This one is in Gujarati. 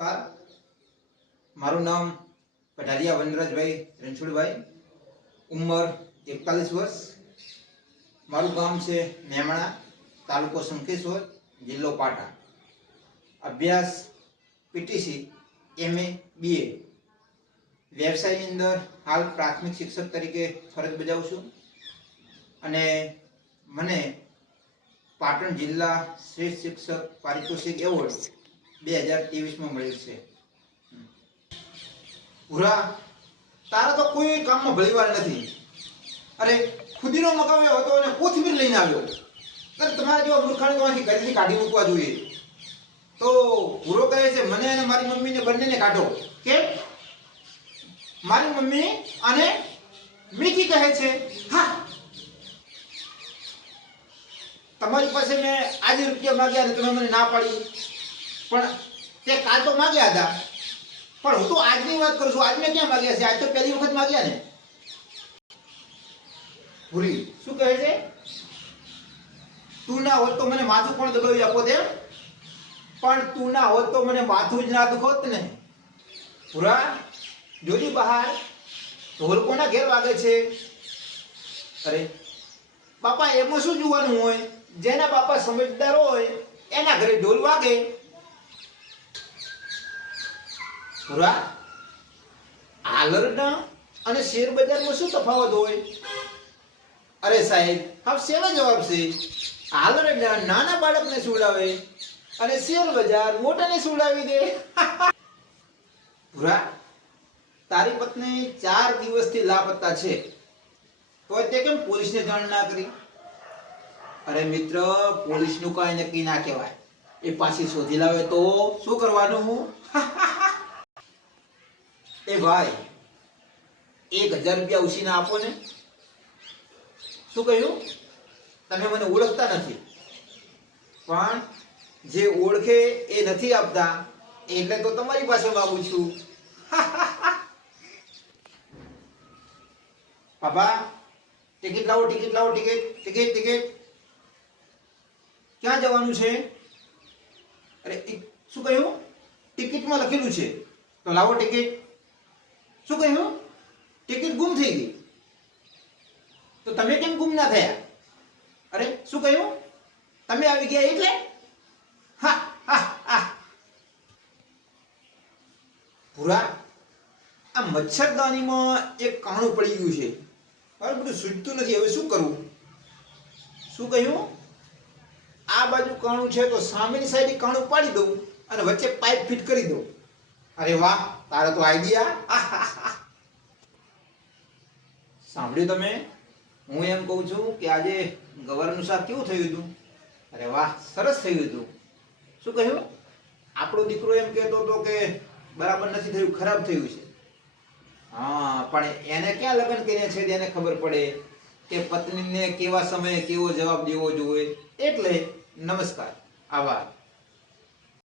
મારું નામ પઢારિયા વનરાજભાઈ રણછોડભાઈ. ઉંમર એકતાલીસ વર્ષ. મારું ગામ છે મેમણા, તાલુકો શંખેશ્વર જિલ્લો પાટણ. અભ્યાસ પીટીસી એમએ બીએ વ્યવસાયની અંદર હાલ પ્રાથમિક શિક્ષક તરીકે ફરજ બજાવું છું. અને મને પાટણ જિલ્લા શ્રેષ્ઠ શિક્ષક પારિતોષિક એવોર્ડ બે હજાર ત્રેવીસમાં મળેલ છે. ભૂરા, તારા તો કોઈ કામમાં ભળીવાર નથી. અરે, ખુદીનો મગાવ્યો હતો અને કોથમીર લઈને આવ્યો. અરે, તમારા જેવા આથી ઘરેથી કાઢી મૂકવા જોઈએ. તો ભૂરો કહે છે, મને અને મારી મમ્મીને બંનેને કાઢો. કેમ? મારી મમ્મી અને મીઠી કહે છે, હા. તમારી પાસે મેં આજે રૂપિયા માગ્યા અને તમે મને ના પાડી. પણ તે કાલ તો માંગ્યા હતા. પણ હું તો આજની વાત કરું છું. આજને ક્યાં માંગ્યા છે? આજ તો પહેલી વખત માંગ્યા ને. ભૂરી શું કહે છે? તું ના હોત તો મને માથું પણ દબાવી આપો તેમ? પણ તું ના હોત તો મને માથું જ ના દુખોત ને. ભૂરા, જોજી બહાર. ઢોલ કોના ઘેર વાગે છે? અરે, બાપા, એમાં શું જોવાનું હોય? જેના બાપા સમજદાર હોય, એના ઘરે ઢોલ વાગે. પૂરા આલરડા અને શેર બજારમાં શું તફાવત હોય? અરે સાહેબ હા શેનો જવાબ છે? આલરડા નાના બાળકને સુવડાવે અને શેર બજાર મોટાને સુવડાવી દે. ભુરા તારી પત્ની ચાર દિવસથી લાપતા છે. તો તે કેમ પોલીસને જાણ ના કરી? અરે મિત્ર, પોલીસનું કાંઈ નક્કી ના કહેવાય. એ પાછી શોધી લાવે તો શું કરવાનું? હું એ ભાઈ, એક હજાર રૂપિયા ઉછીને આપો ને. શું કહ્યું? તમે મને ઓળખતા નથી. પણ જે ઓળખે એ નથી આપતા, એટલે તો તમારી પાસે માગું છું. પાપા ટિકિટ લાવો ટિકિટ લાવો, ટિકિટ ટિકિટ ટિકિટ. ક્યાં જવાનું છે? અરે શું કહ્યું? ટિકિટમાં લખેલું છે. તો લાવો ટિકિટ. શું કહ્યું? ટિકિટ ગુમ થઈ ગઈ. તો તમે કેમ ગુમ ના થયા? અરે, શું કહ્યું? તમે આવી ગયા એટલે? હા હા હા. ભૂરા, આ મચ્છરદાનીમાં એક કાણું પડી ગયું છે. હવે બધું સૂચતું નથી. હવે શું કરવું? શું કહ્યું? આ બાજુ કાણું છે તો સામેની સાઈડ કાણું પાડી દઉં અને વચ્ચે પાઇપ ફિટ કરી દઉં. અરે વાહ! તારો તો આઈડિયા સાંભળ્યું તમે? હું એમ કહું છું કે આજે ગવર્નર સાહેબ કેવું થયું હતું? અરે વાહ, સરસ થયું હતું. શું કહ્યું? આપણો દીકરો એમ કહેતો હતો કે બરાબર નથી થયું, ખરાબ થયું છે. હા, પણ એને ક્યાં લગ્ન કર્યા છે તેને ખબર પડે કે પત્નીને કેવા સમયે કેવો જવાબ દેવો જોઈએ? એટલે નમસ્કાર, આભાર.